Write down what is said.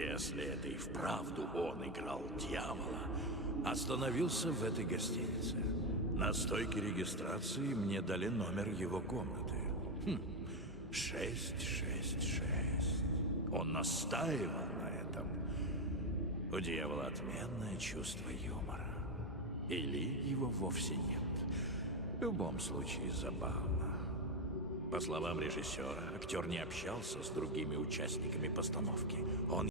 Если это и вправду он играл дьявола, остановился в этой гостинице. На стойке регистрации мне дали номер его комнаты. 666. Он настаивал на этом. У дьявола отменное чувство юмора. Или его вовсе нет. В любом случае забавно. По словам режиссера, актер не общался с другими участниками постановки. Он